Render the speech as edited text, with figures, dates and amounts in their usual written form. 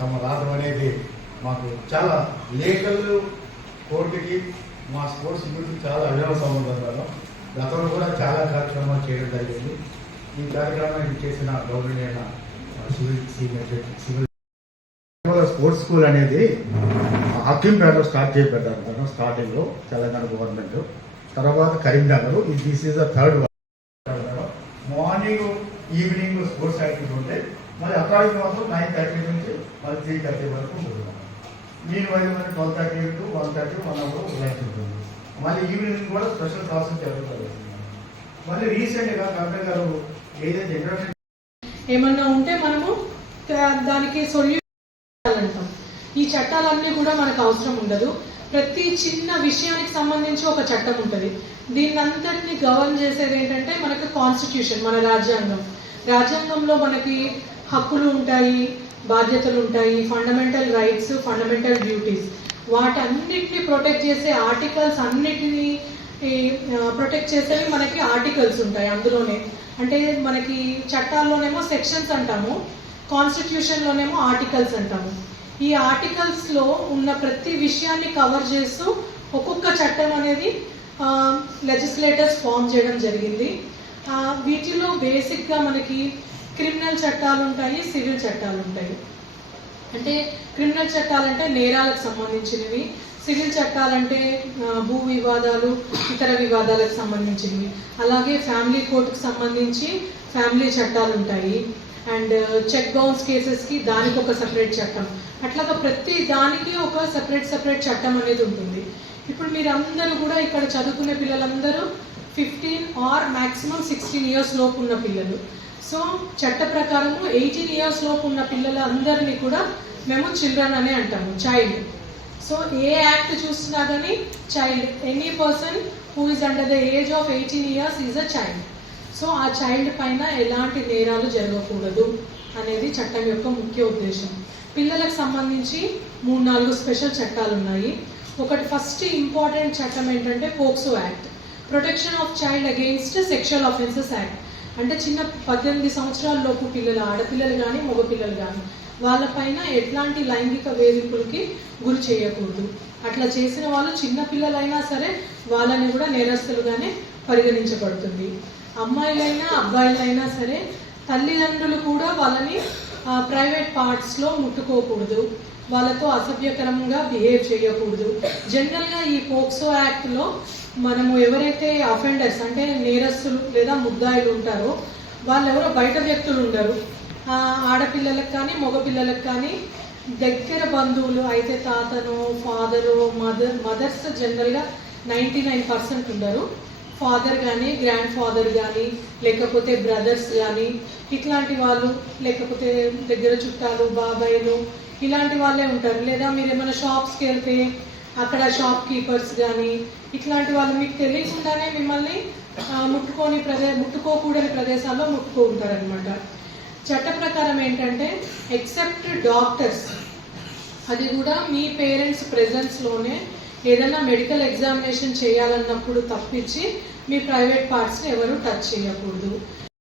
తమ రావడం అనేది మాకు చాలా లీగల్ కోర్టుకి మా స్పోర్ట్స్ యూనిట్కి చాలా అభినవ సంబంధాలు. గతంలో కూడా చాలా కార్యక్రమాలు చేయడం జరిగింది. ఈ కార్యక్రమానికి చేసిన గౌరవనీయ సివిల్ స్పోర్ట్స్ స్కూల్ అనేది అక్కింపేటలో స్టార్ట్ చేయబడ్డారు స్టార్టింగ్లో తెలంగాణ గవర్నమెంట్. తర్వాత Karimnagar. This is the third. Morning evening sports activity ఉంటాయి. మరి అకాడమీ మాత్రం 9:30 నుంచి మరి 3:30 వరకు ఉంటుంది. మీరు మరి 12:30 to 1:30 1 అవర్ లంచ్ ఉంటుంది. మళ్ళీ ఈవినింగ్ కూడా స్పెషల్ క్లాసెస్ జరుగుతుంది. మళ్ళీ రీసెంట్గా కలెక్టర్ గారు ఏదైతే ఇంట్రడక్షన్ ఏమన్నా ఉంటే మనము దానికి సొల్యూషన్ అంటాం. ఈ చట్టాలన్నీ కూడా మనకు అవసరం ఉండదు. ప్రతి చిన్న విషయానికి సంబంధించి ఒక చట్టం ఉంటుంది. దీన్ని అంతటిని గవర్న్ చేసేది ఏంటంటే మనకు కాన్స్టిట్యూషన్, మన రాజ్యాంగం. రాజ్యాంగంలో మనకి హక్కులు ఉంటాయి, బాధ్యతలు ఉంటాయి, ఫండమెంటల్ రైట్స్, ఫండమెంటల్ డ్యూటీస్. వాటన్నిటిని ప్రొటెక్ట్ చేసే ఆర్టికల్స్ అన్నిటినీ ప్రొటెక్ట్ చేసేవి మనకి ఆర్టికల్స్ ఉంటాయి అందులోనే. అంటే మనకి చట్టాల్లోనేమో సెక్షన్స్ అంటాము, కాన్స్టిట్యూషన్లోనేమో ఆర్టికల్స్ అంటాము. ఈ ఆర్టికల్స్లో ఉన్న ప్రతి విషయాన్ని కవర్ చేస్తూ ఒక్కొక్క చట్టం అనేది లెజిస్లేటర్స్ ఫామ్ చేయడం జరిగింది. వీటిలో బేసిక్గా మనకి క్రిమినల్ చట్టాలు ఉంటాయి, సివిల్ చట్టాలు ఉంటాయి. అంటే క్రిమినల్ చట్టాలంటే నేరాలకు సంబంధించినవి, సివిల్ చట్టాలంటే భూ వివాదాలు, ఇతర వివాదాలకు సంబంధించినవి. అలాగే ఫ్యామిలీ కోర్టుకు సంబంధించి ఫ్యామిలీ చట్టాలు ఉంటాయి. అండ్ చెక్ బౌన్స్ కేసెస్కి దానికి ఒక సపరేట్ చట్టం. అట్లాగా ప్రతి దానికి ఒక సపరేట్ చట్టం అనేది ఉంటుంది. ఇప్పుడు మీరు అందరూ కూడా ఇక్కడ చదువుకునే పిల్లలందరూ 15 ఆర్ మ్యాక్సిమం 16 ఇయర్స్ లోపు ఉన్న పిల్లలు. సో చట్ట ప్రకారము 18 ఇయర్స్ లోపు ఉన్న పిల్లలందరినీ కూడా మేము చిల్డ్రన్ అనే అంటాము, చైల్డ్. సో ఏ యాక్ట్ చూసినా కానీ child, any person who is under the age of 18 years is a child. So ఆ చైల్డ్ పైన ఎలాంటి నేరాలు జరగకూడదు అనేది చట్టం యొక్క ముఖ్య ఉద్దేశం. పిల్లలకు సంబంధించి 3-4 స్పెషల్ చట్టాలు ఉన్నాయి. ఒకటి ఫస్ట్ ఇంపార్టెంట్ చట్టం ఏంటంటే POCSO act, protection of child against sexual offences act. అంటే చిన్న 18 సంవత్సరాల లోపు పిల్లలు, ఆడపిల్లలు కానీ మగపిల్లలు కానీ, వాళ్ళపైన ఎట్లాంటి లైంగిక వేధింపులకి గురి చేయకూడదు. అట్లా చేసిన వాళ్ళు చిన్న పిల్లలైనా సరే వాళ్ళని కూడా నేరస్తులుగానే పరిగణించబడుతుంది. అమ్మాయిలైనా అబ్బాయిలైనా సరే తల్లిదండ్రులు కూడా వాళ్ళని ప్రైవేట్ పార్ట్స్లో ముట్టుకోకూడదు, వాళ్ళతో అసభ్యకరంగా బిహేవ్ చేయకూడదు. జనరల్గా ఈ పోక్సో యాక్ట్లో మనము ఎవరైతే అఫెండర్స్ అంటే నేరస్తులు లేదా ముద్దాయిలు ఉంటారో వాళ్ళు ఎవరో బయట వ్యక్తులు ఉండరు. ఆడపిల్లలకు కానీ మగపిల్లలకు కానీ దగ్గర బంధువులు అయితే తాతను, ఫాదరు, మదర్స్ జనరల్గా 99% ఉండరు. ఫాదర్ కానీ, గ్రాండ్ ఫాదర్ కానీ, లేకపోతే బ్రదర్స్ కానీ, ఇట్లాంటి వాళ్ళు, లేకపోతే దగ్గర చుట్టాలు, బాబాయిలు, ఇలాంటి వాళ్ళే ఉంటారు. లేదా మీరు ఏమైనా షాప్స్కి వెళ్తే అక్కడ షాప్ కీపర్స్ కానీ ఇట్లాంటి వాళ్ళు మీకు తెలియకుండానే మిమ్మల్ని ముట్టుకోకూడని ప్రదేశాల్లో ముట్టుకో ఉంటారనమాట. చట్ట ప్రకారం ఏంటంటే ఎక్సెప్ట్ డాక్టర్స్, అది కూడా మీ పేరెంట్స్ ప్రెజెన్స్లోనే ఏదైనా మెడికల్ ఎగ్జామినేషన్ చేయాలన్నప్పుడు తప్పించి మీ ప్రైవేట్ పార్ట్స్ని ఎవరు టచ్ చేయకూడదు.